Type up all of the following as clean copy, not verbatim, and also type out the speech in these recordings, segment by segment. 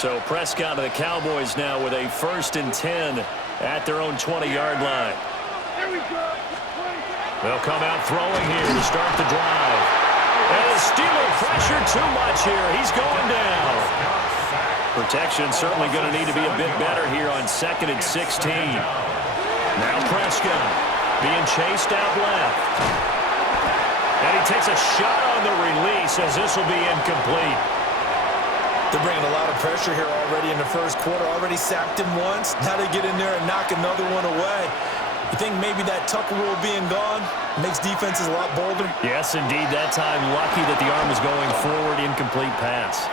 So Prescott of the Cowboys now with a 1st and 10 at their own 20-yard line. They'll come out throwing here to start the drive. And the Steelers pressure too much here. He's going down. Protection certainly going to need to be a bit better here on 2nd and 16. Now Prescott being chased out left. And he takes a shot on the release as this will be incomplete. They're bringing a lot of pressure here already in the first quarter. Already sacked him once. Now they get in there and knock another one away. You think maybe that Tucker rule being gone makes defenses a lot bolder? Yes, indeed. That time lucky that the arm was going forward. Incomplete pass.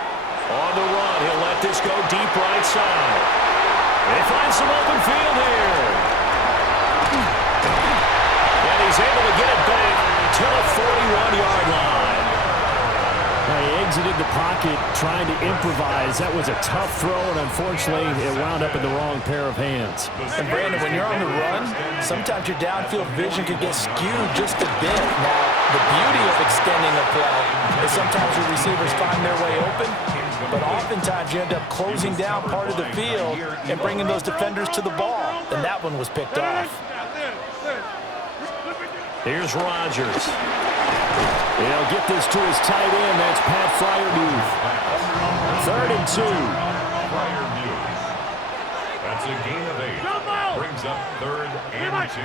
On the run, he'll let this go deep right side. They find some open field here. And he's able to get it back to the 41-yard line. He exited the pocket trying to improvise. That was a tough throw, and unfortunately, it wound up in the wrong pair of hands. And, Brandon, when you're on the run, sometimes your downfield vision can get skewed just a bit. Now, the beauty of extending a play is sometimes your receivers find their way open, but oftentimes you end up closing down part of the field and bringing those defenders to the ball, and that one was picked off. Here's Rodgers. He'll get this to his tight end. That's Pat Fryermuth. 3rd and 2. Fryermuth. That's a gain of 8. Brings up 3rd and 2.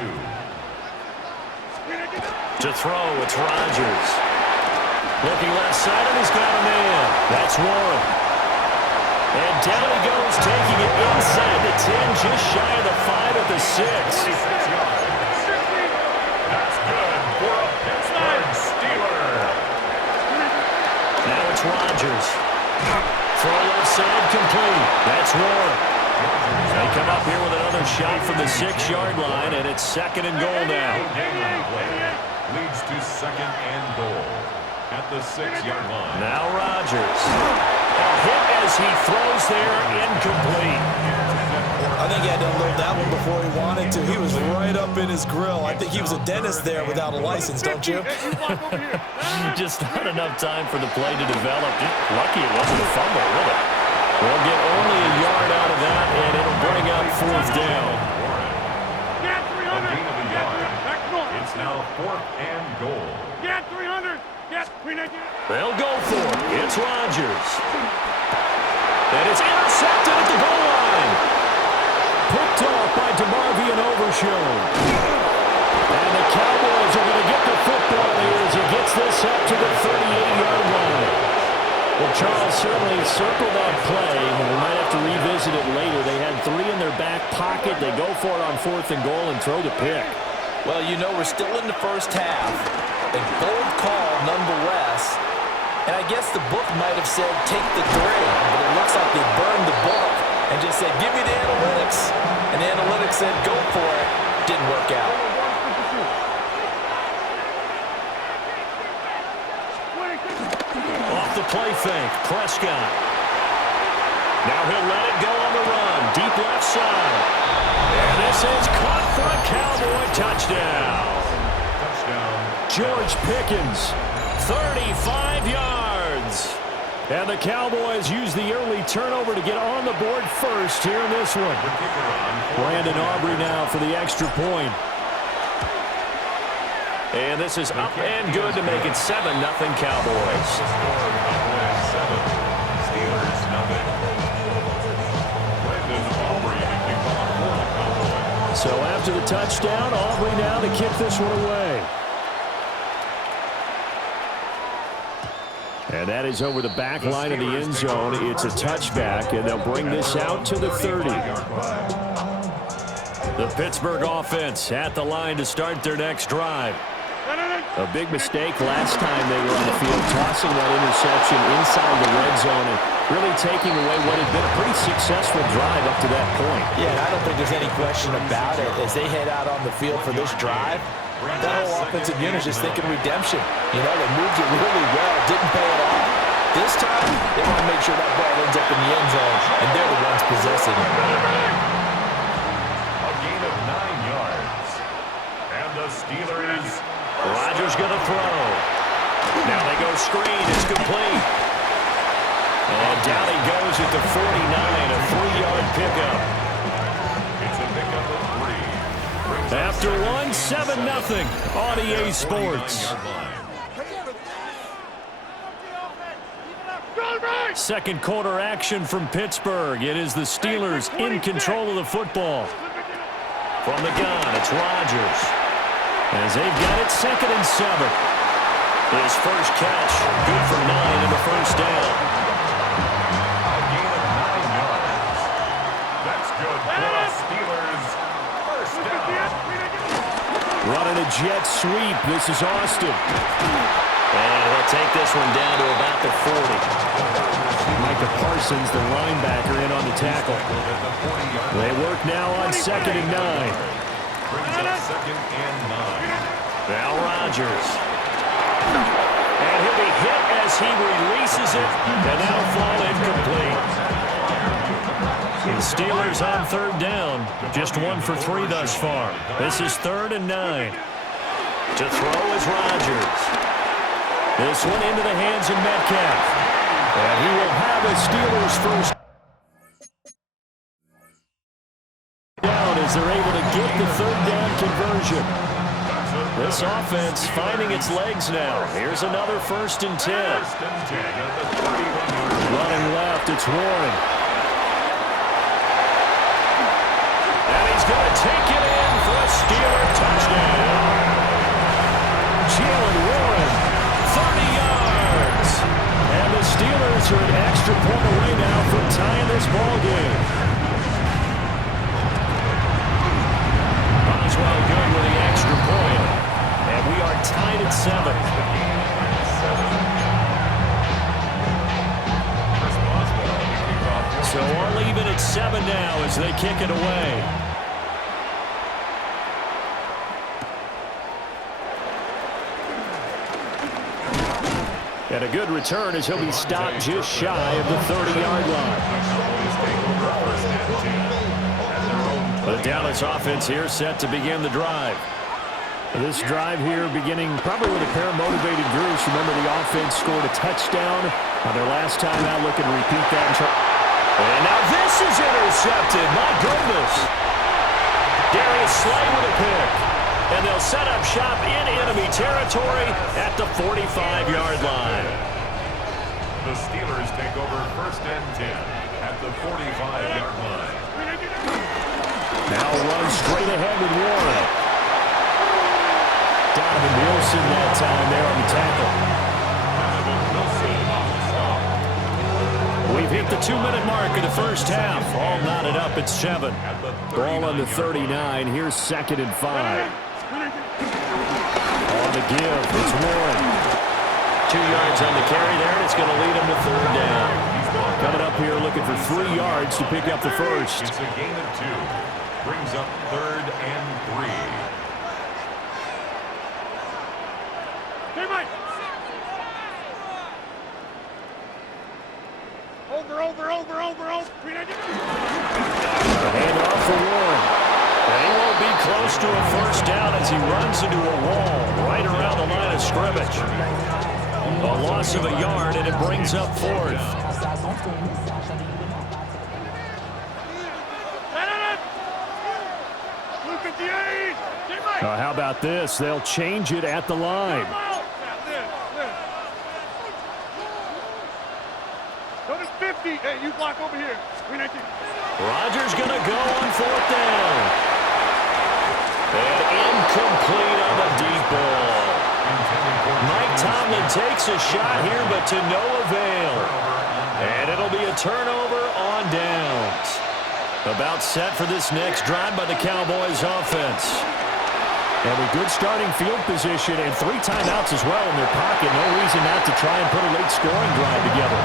To throw, it's Rodgers. Looking left side, and he's got a man. That's Warren. And down he goes, taking it inside the 10, just shy of the 5 at the 6. 6 yards. That's good for a Pittsburgh Steeler. Now it's Rodgers. Throw left side, complete. That's Warren. They come up here with another shot from the 6-yard line, and it's 2nd and goal now. Leads to 2nd and goal at the 6-yard line. Now Rodgers. A hit as he throws there, incomplete. I think he had to unload that one before he wanted to. He was right up in his grill. I think he was a dentist there without a license, don't you? Just not enough time for the play to develop. Just lucky it wasn't a fumble, really. We'll get only a yard out of that, and it'll bring up 4th down. A gain of a yard. It's now 4th and goal. They'll go for it. It's Rodgers. And it's intercepted at the goal line. Picked off by DeMarvion Overshown. And the Cowboys are going to get the football here as he gets this up to the 38-yard line. Well, Charles certainly circled that play, and we might have to revisit it later. They had 3 in their back pocket. They go for it on 4th and goal and throw the pick. Well, you know, we're still in the first half. A bold call nonetheless. And I guess the book might have said take the 3, but it looks like they burned the book and just said give me the analytics. And the analytics said go for it. Didn't work out. Off the play fake, Prescott. Now he'll let it go on the run. Deep left side. And this is caught for a Cowboy touchdown. George Pickens, 35 yards. And the Cowboys use the early turnover to get on the board first here in this one. Brandon Aubrey now for the extra point. And this is up and good to make it 7-0 Cowboys. So after the touchdown, Aubrey now to kick this one away. And that is over the back line of the end zone. It's a touchback, and they'll bring this out to the 30. The Pittsburgh offense at the line to start their next drive. A big mistake last time they were on the field, tossing that interception inside the red zone and really taking away what had been a pretty successful drive up to that point. Yeah, and I don't think there's any question about it. As they head out on the field for this drive, that whole offensive unit is just thinking redemption. You know, they moved it really well, didn't pay it off. This time, they want to make sure that ball ends up in the end zone, and they're the ones possessing it. A gain of 9 yards. And the Steelers... Rodgers going to throw. Now they go screen. It's complete. And down he goes at the 49, a 3-yard pickup. It's a pickup of 3. After one, 7-0 on EA Sports. Second quarter action from Pittsburgh. It is the Steelers in control of the football. From the gun, it's Rodgers. As they've got it 2nd and 7. His first catch, good for 9 in the first down. A gain of 9 yards. That's good for the Steelers. First down. Running a jet sweep. This is Austin. And he'll take this one down to about the 40. Micah Parsons, the linebacker, in on the tackle. They work now on 2nd and 9. Brings up 2nd and 9. Now Rodgers. And he'll be hit as he releases it, and that'll fall incomplete. The Steelers on 3rd down. Just 1 for 3 thus far. This is 3rd and 9. To throw is Rodgers. This one into the hands of Metcalf. And he will have a Steelers first down as they're able to get the 3rd down conversion. This offense finding its legs now. Here's another 1st and 10. Running left, it's Warren. And he's going to take it in for a Steeler touchdown. Jalen Warren, 30 yards. And the Steelers are an extra point away now from tying this ball game. Boswell good with the extra point. And we are tied at 7. So all even at 7 now as they kick it away. And a good return as he'll be stopped just shy of the 30-yard line. The Dallas offense here set to begin the drive. This drive here beginning probably with a pair of motivated groups. Remember, the offense scored a touchdown on their last time out. Looking to repeat that. And now this is intercepted. My goodness. Darius Slay with a pick. And they'll set up shop in enemy territory at the 45-yard line. The Steelers take over 1st and 10 at the 45-yard line. Now run straight ahead with Warren. Donovan Wilson that time there on the tackle. We've hit the 2-minute mark of the first half. All knotted up at 7. Ball on the 39. Here's 2nd and 5. On the give, it's Warren. 2 yards on the carry there, and it's going to lead him to 3rd down. Coming up here looking for 3 yards to pick up the first. It's a gain of 2. Brings up 3rd and 3. Handoff for Warren. And he won't be close to a first down as he runs into a wall right around the line of scrimmage. A loss of a yard, and it brings up 4th. How about this? They'll change it at the line. Hey, you block over here. Rodgers going to go on 4th down. And incomplete on the deep ball. Mike Tomlin takes a shot here, but to no avail. And it'll be a turnover on downs. About set for this next drive by the Cowboys offense. And a good starting field position and 3 timeouts as well in their pocket. No reason not to try and put a late scoring drive together.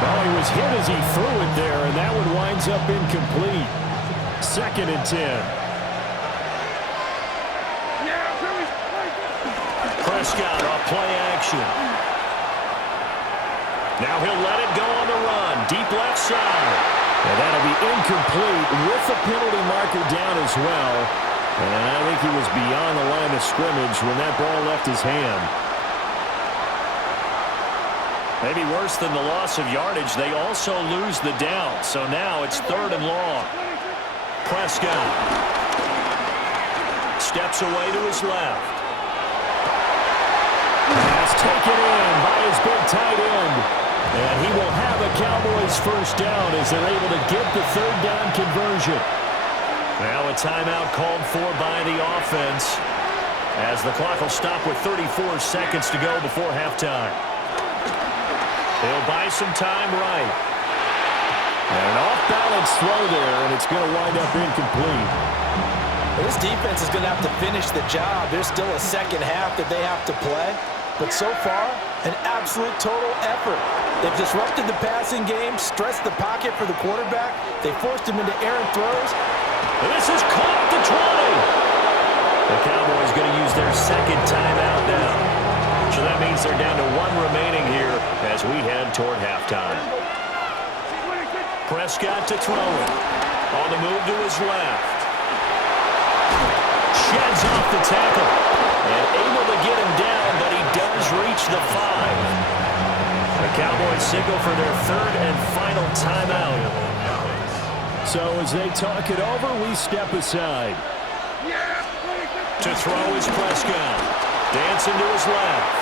Well, he was hit as he threw it there, and that one winds up incomplete. 2nd and 10. Prescott off play action. Now he'll let it go on the run. Deep left side. And that'll be incomplete with the penalty marker down as well. And I think he was beyond the line of scrimmage when that ball left his hand. Maybe worse than the loss of yardage, they also lose the down. So now it's 3rd and long. Prescott steps away to his left. Pass taken in by his big tight end. And he will have a Cowboys first down as they're able to get the 3rd down conversion. Now a timeout called for by the offense as the clock will stop with 34 seconds to go before halftime. He'll buy some time right. And an off-balance throw there, and it's going to wind up incomplete. This defense is going to have to finish the job. There's still a second half that they have to play. But so far, an absolute total effort. They've disrupted the passing game, stressed the pocket for the quarterback. They forced him into errant throws. This is caught at the 20. The Cowboys going to use their second timeout now. So that means they're down to 1 remaining here as we head toward halftime. Prescott to throw it. On the move to his left. Sheds off the tackle. And able to get him down, but he does reach the 5. The Cowboys signal for their 3rd and final timeout. So as they talk it over, we step aside. To throw is Prescott. Dancing to his left.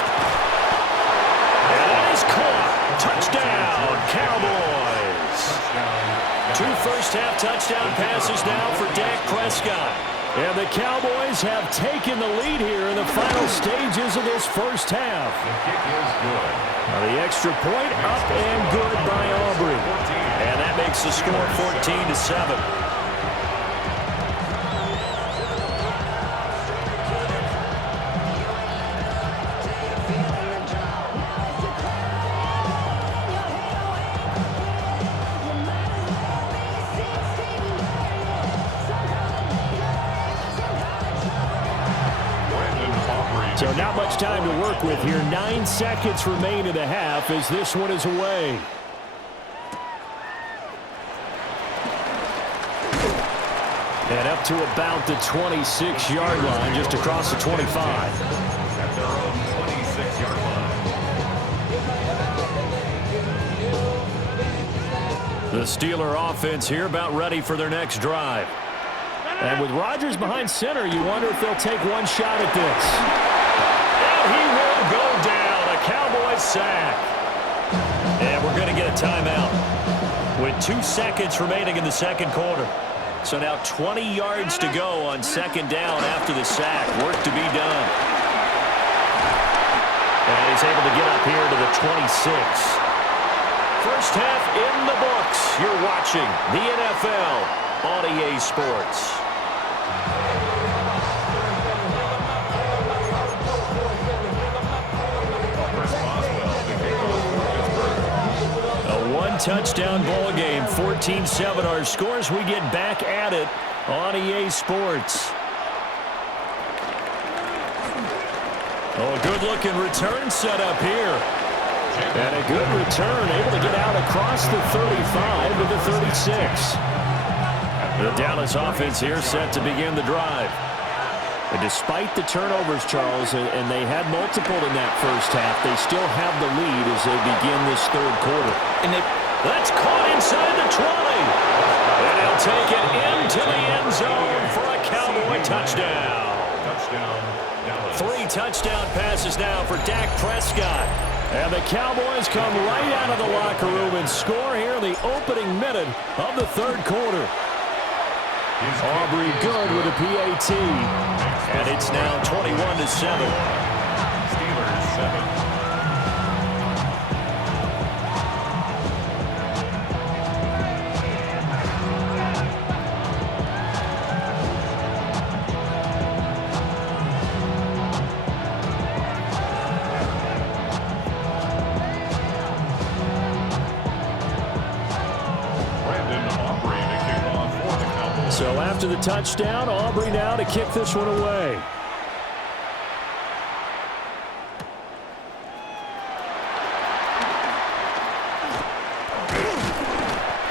And that is caught. Touchdown, Cowboys. 2 first-half touchdown passes now for Dak Prescott. And the Cowboys have taken the lead here in the final stages of this first half. The kick is good. Now the extra point up and good by Aubrey. And that makes the score 14-7. So not much time to work with here. 9 seconds remain in the half as this one is away. And up to about the 26-yard line, just across the 25. At their own 26-yard line. The Steeler offense here about ready for their next drive. And with Rodgers behind center, you wonder if they'll take one shot at this. And he will go down. A Cowboys sack. And we're going to get a timeout with 2 seconds remaining in the second quarter. So now 20 yards to go on second down after the sack. Work to be done. And he's able to get up here to the 26. First half in the books. You're watching the NFL on EA Sports. A one-touchdown ball game, 14-7 our scores. We get back at it on EA Sports. Oh, a good-looking return set up here. And a good return, able to get out across the 35 to the 36. The Dallas offense here set to begin the drive. And despite the turnovers, Charles, and they had multiple in that first half, they still have the lead as they begin this third quarter. And that's caught inside the 20. And they'll take it into the end zone for a Cowboy touchdown. Touchdown, Dallas. 3 touchdown passes now for Dak Prescott. And the Cowboys come right out of the locker room and score here in the opening minute of the third quarter. Aubrey good with a PAT. And it's now 21-7. Steelers 7. So after the touchdown, Aubrey now to kick this one away.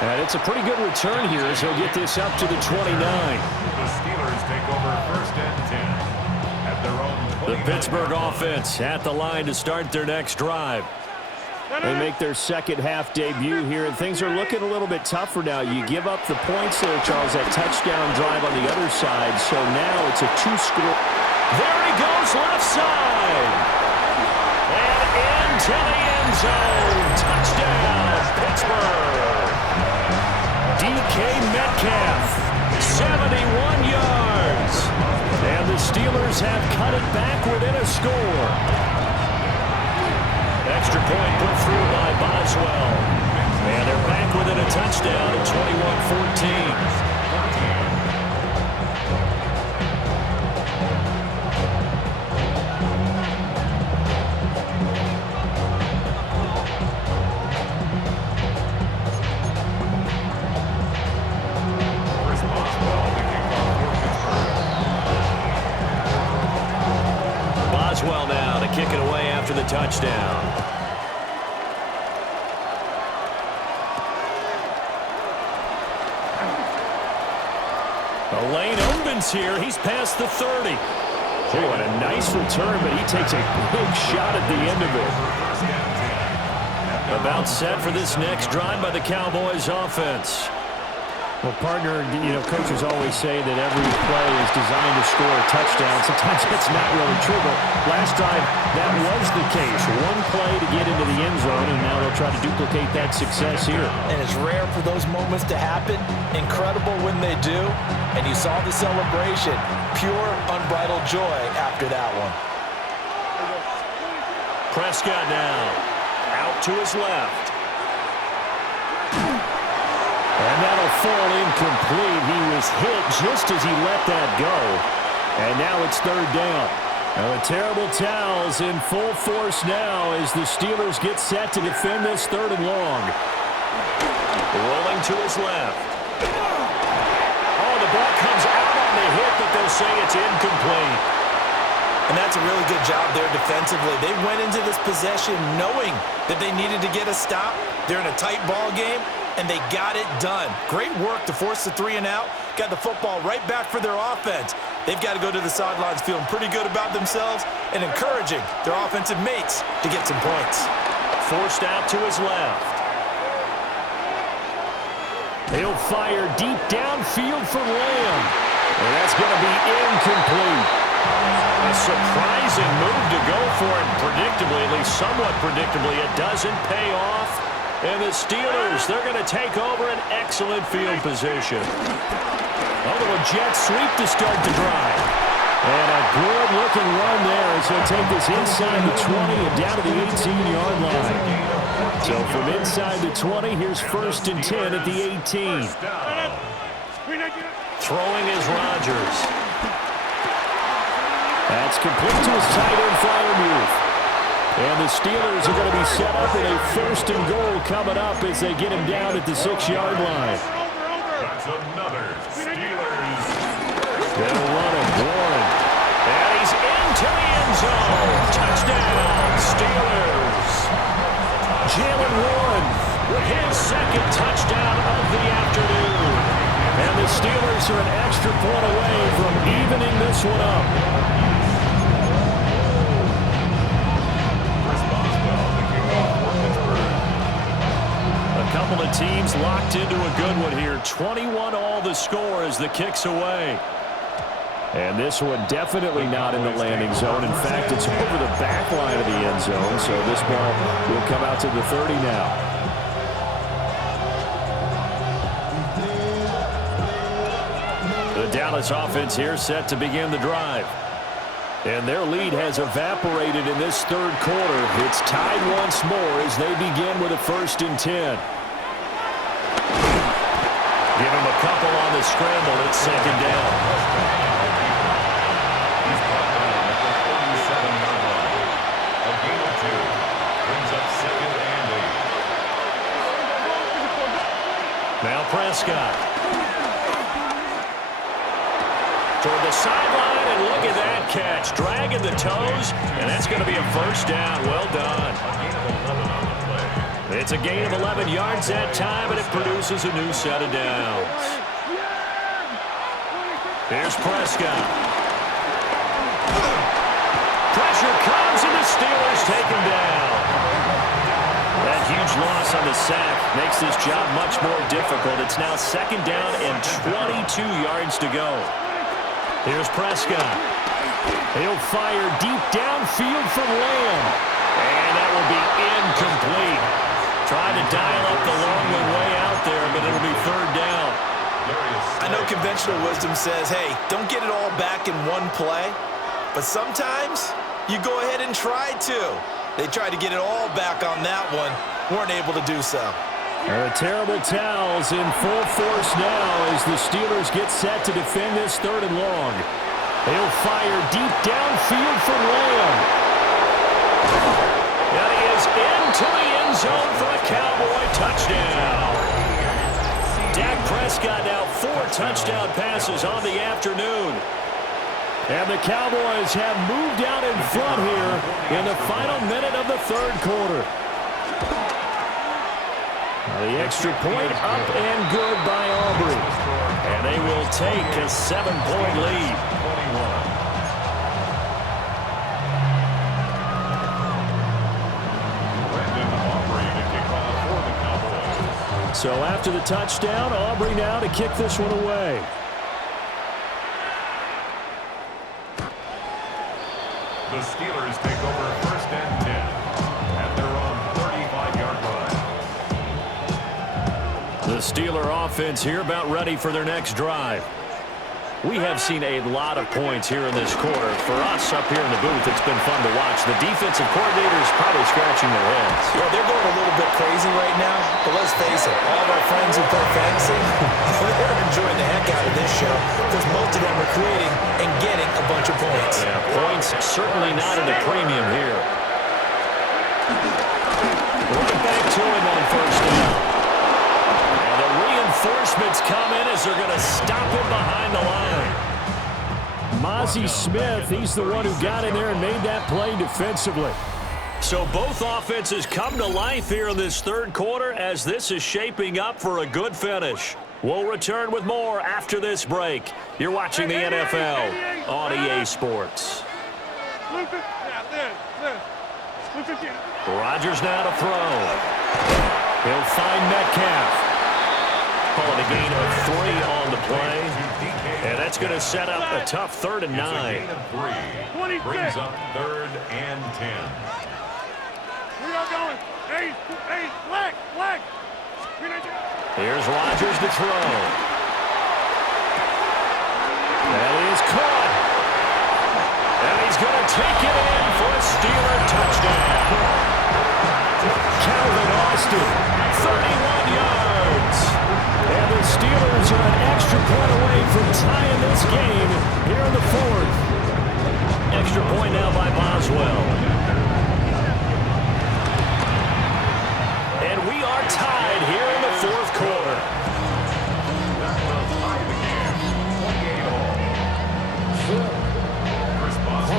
And it's a pretty good return here as he'll get this up to the 29. The Steelers take over first and 10 at their own 29. The Pittsburgh offense at the line to start their next drive. They make their second half debut here, and things are looking a little bit tougher now. You give up the points there, Charles, that touchdown drive on the other side, so now it's a two-score. There he goes, left side. And into the end zone. Touchdown, Pittsburgh. DK Metcalf, 71 yards. And the Steelers have cut it back within a score. Extra point put through by Boswell. And they're back within a touchdown at 21-14. Boswell now to kick it away after the touchdown. The lane opens here. He's past the 30. Oh, and a nice return, but he takes a big shot at the end of it. About set for this next drive by the Cowboys offense. Well, partner, coaches always say that every play is designed to score a touchdown. Sometimes that's not really true, but last time that was the case. One play to get into the end zone, and now they'll try to duplicate that success here. And it's rare for those moments to happen. Incredible when they do. And you saw the celebration. Pure, unbridled joy after that one. Prescott now out to his left. And that'll fall incomplete. He was hit just as he let that go. And now it's third down. Now the terrible towels in full force now as the Steelers get set to defend this third and long. Rolling to his left. Oh, the ball comes out on the hit, but they'll say it's incomplete. And that's a really good job there defensively. They went into this possession knowing that they needed to get a stop. They're in a tight ball game, and they got it done. Great work to force the 3 and out. Got the football right back for their offense. They've got to go to the sidelines feeling pretty good about themselves and encouraging their offensive mates to get some points. Forced out to his left. He'll fire deep downfield for Lamb. And that's going to be incomplete. A surprising move to go for it, predictably, at least somewhat predictably. It doesn't pay off. And the Steelers, they're going to take over an excellent field position. A little jet sweep to start the drive. And a good-looking run there as he'll take this inside the 20 and down to the 18-yard line. So from inside the 20, here's 1st and 10 at the 18. Throwing is Rodgers. That's complete to his tight end flyer move. And the Steelers are going to be set up with a 1st and goal coming up as they get him down at the 6-yard line. That's another Steelers. They'll run it, Warren. And he's into the end zone. Touchdown, Steelers. Jalen Warren with his 2nd touchdown of the afternoon. And the Steelers are an extra point away from evening this one up. A couple of teams locked into a good one here. 21 all the score as the kick's away. And this one definitely not in the landing zone. In fact, it's over the back line of the end zone. So this ball will come out to the 30 now. The Dallas offense here set to begin the drive. And their lead has evaporated in this third quarter. It's tied once more as they begin with a 1st and 10. Give him a couple on the scramble. It's 2nd down. He's brought down at the 37-yard line. A gain of 2 brings up 2nd and 8. Now Prescott. Toward the sideline, and look at that catch. Dragging the toes, and that's going to be a 1st down. Well done. A gain of 11 on the play. It's a gain of 11 yards that time, and it produces a new set of downs. Here's Prescott. Pressure comes, and the Steelers take him down. Makes this job much more difficult. It's now 2nd down and 22 yards to go. Here's Prescott. He'll fire deep downfield for Lamb. And that will be incomplete. Trying to dial up the long way out there, but it'll be 3rd down. I know conventional wisdom says, hey, don't get it all back in one play. But sometimes you go ahead and try to. They tried to get it all back on that one. Weren't able to do so. The terrible towels in full force now as the Steelers get set to defend this 3rd and long. They'll fire deep downfield for Lamb. And he is into the end zone for a Cowboy touchdown. Dak Prescott now 4 touchdown passes on the afternoon. And the Cowboys have moved out in front here in the final minute of the 3rd quarter. The extra point up and good by Aubrey. And they will take a 7-point lead. So after the touchdown, Aubrey now to kick this one away. The Steelers take over 1st and 10 at their own 35-yard line. The Steeler offense here about ready for their next drive. We have seen a lot of points here in this quarter. For us up here in the booth, it's been fun to watch. The defensive coordinators probably scratching their heads. Yeah, they're going a little bit crazy right now. But let's face it, all of our friends who play fantasy, they're enjoying the heck out of this show because most of them are creating and getting a bunch of points. Yeah, points certainly not at a premium here. Right back to him on 1st down. Reinforcements come in as they're going to stop him behind the line. Mozzie Smith, he's the one who got in there and made that play defensively. So both offenses come to life here in this 3rd quarter as this is shaping up for a good finish. We'll return with more after this break. You're watching the NFL on EA Sports. Rodgers now to throw. He'll find Metcalf. Calling a gain of 3 on the play. And that's going to set up a tough 3rd and 9. Brings up 3rd and 10. We are going. Hey, flag. Here's Rodgers to throw. That is caught. And he's going to take it in for a Steeler touchdown. Calvin Austin, 31 yards. And the Steelers are an extra point away from tying this game here in the 4th. Extra point now by Boswell. And we are tied here in the 4th quarter.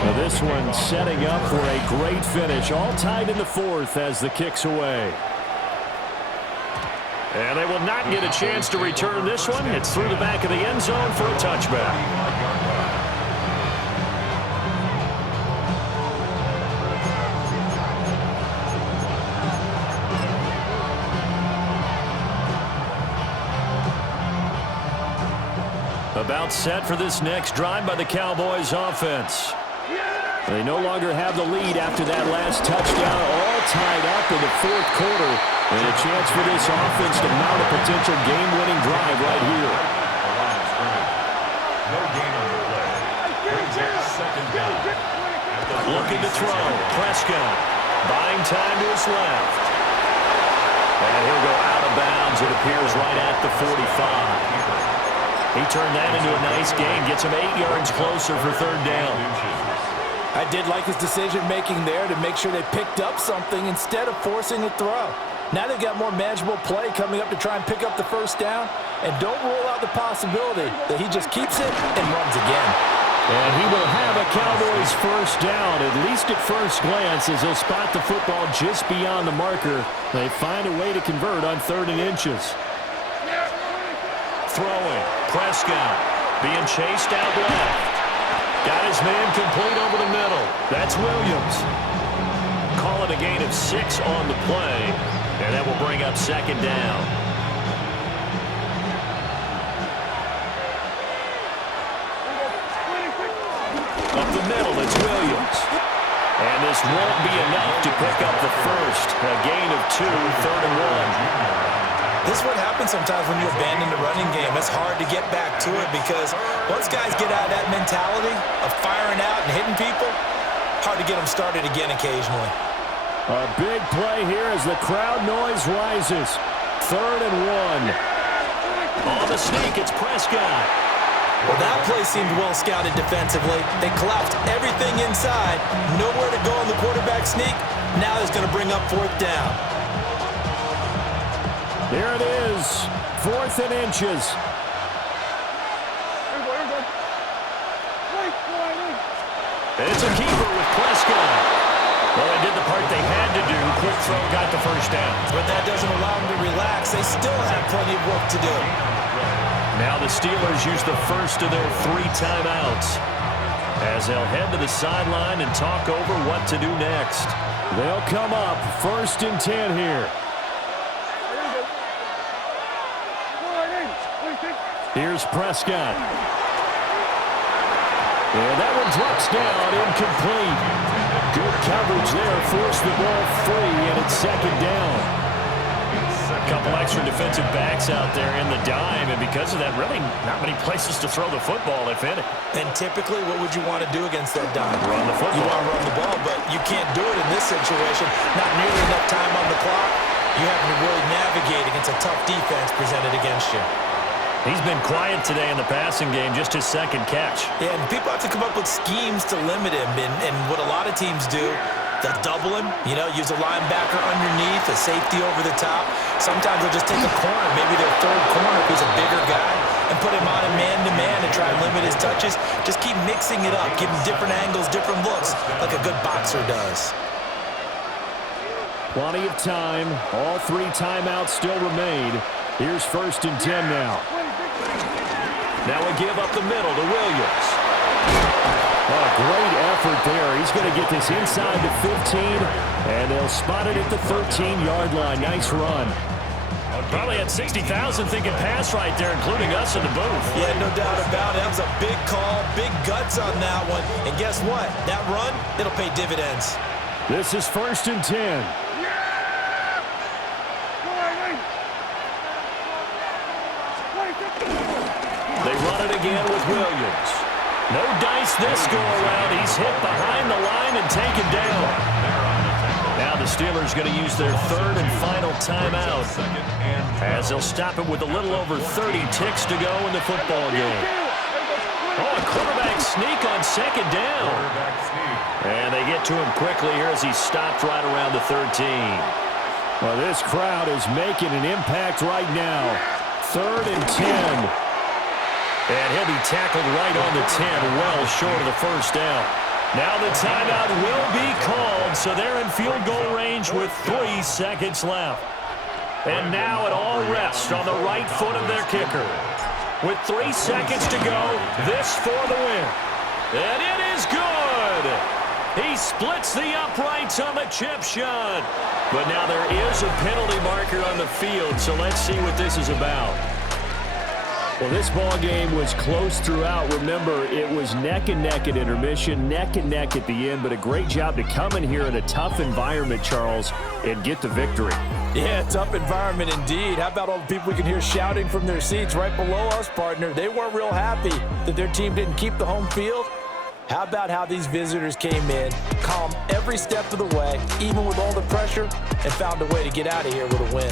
Now this one setting up for a great finish. All tied in the 4th as the kick's away. And they will not get a chance to return this one. It's through the back of the end zone for a touchback. About set for this next drive by the Cowboys offense. They no longer have the lead after that last touchdown, all tied up in the 4th quarter. And a chance for this offense to mount a potential game-winning drive right here. No gain on the play. Brings up 2nd down. Looking to throw. Prescott buying time to his left. And he'll go out of bounds, it appears, right at the 45. He turned that into a nice gain, gets him 8 yards closer for 3rd down. I did like his decision-making there to make sure they picked up something instead of forcing a throw. Now they've got more manageable play coming up to try and pick up the 1st down. And don't rule out the possibility that he just keeps it and runs again. And he will have a Cowboys 1st down, at least at first glance, as he'll spot the football just beyond the marker. They find a way to convert on 3rd and inches. Throwing. Prescott being chased out left. Got his man complete over the middle. That's Williams. Call it a gain of 6 on the play. And that will bring up second down. Up the middle, it's Williams. And this won't be enough to pick up the first. A gain of 2, 3rd and 1. This is what happens sometimes when you abandon the running game. It's hard to get back to it because once guys get out of that mentality of firing out and hitting people, hard to get them started again occasionally. A big play here as the crowd noise rises. 3rd and 1. On the sneak, it's Prescott. Well, that play seemed well scouted defensively. They collapsed everything inside. Nowhere to go on the quarterback sneak. Now it's going to bring up 4th down. Here it is. 4th and inches. It's a keeper with Prescott. Well, they did the part they had to do. Quick throw, got the first down. But that doesn't allow them to relax. They still have plenty of work to do. Now the Steelers use the first of their 3 timeouts as they'll head to the sideline and talk over what to do next. They'll come up 1st and 10 here. Here's Prescott. And that one drops down, incomplete. Good coverage there, forced the ball free, and it's 2nd down. A couple extra defensive backs out there in the dime, and because of that, really not many places to throw the football, if any. And typically, what would you want to do against that dime? Run the football. You want to run the ball, but you can't do it in this situation. Not nearly enough time on the clock. You have to really navigate against a tough defense presented against you. He's been quiet today in the passing game, just his 2nd catch. Yeah, and people have to come up with schemes to limit him, and what a lot of teams do, they'll double him, use a linebacker underneath, a safety over the top. Sometimes they'll just take a corner, maybe their 3rd corner if he's a bigger guy, and put him on a man-to-man and try and limit his touches. Just keep mixing it up, give him different angles, different looks, like a good boxer does. Plenty of time. All 3 timeouts still remain. Here's 1st and 10 now. Now we give up the middle to Williams. Oh, great effort there. He's going to get this inside the 15, and they'll spot it at the 13-yard line. Nice run. Probably had 60,000 thinking pass right there, including us in the booth. Yeah, no doubt about it. That was a big call, big guts on that one. And guess what? That run, it'll pay dividends. This is 1st and 10. They run it again with Williams. No dice this go-around. He's hit behind the line and taken down. Now the Steelers going to use their 3rd and final timeout as they'll stop it with a little over 30 ticks to go in the football game. Oh, a quarterback sneak on 2nd down. And they get to him quickly here as he stopped right around the 13. Well, this crowd is making an impact right now. 3rd and 10. And he'll be tackled right on the 10, well short of the 1st down. Now the timeout will be called, so they're in field goal range with 3 seconds left. And now it all rests on the right foot of their kicker. With 3 seconds to go, this for the win. And it is good! He splits the uprights on the chip shot. But now there is a penalty marker on the field, so let's see what this is about. Well, this ball game was close throughout. Remember, it was neck and neck at intermission, neck and neck at the end, but a great job to come in here in a tough environment, Charles, and get the victory. Yeah, tough environment indeed. How about all the people we can hear shouting from their seats right below us, partner? They weren't real happy that their team didn't keep the home field. How about how these visitors came in, calm every step of the way, even with all the pressure, and found a way to get out of here with a win.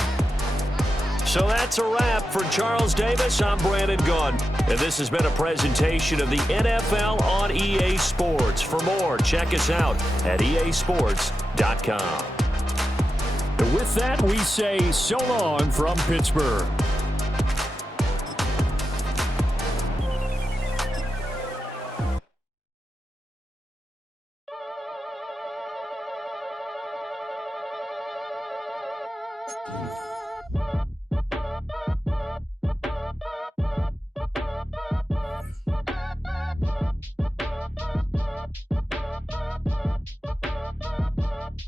So that's a wrap. For Charles Davis, I'm Brandon Gunn. And this has been a presentation of the NFL on EA Sports. For more, check us out at easports.com. And with that, we say so long from Pittsburgh.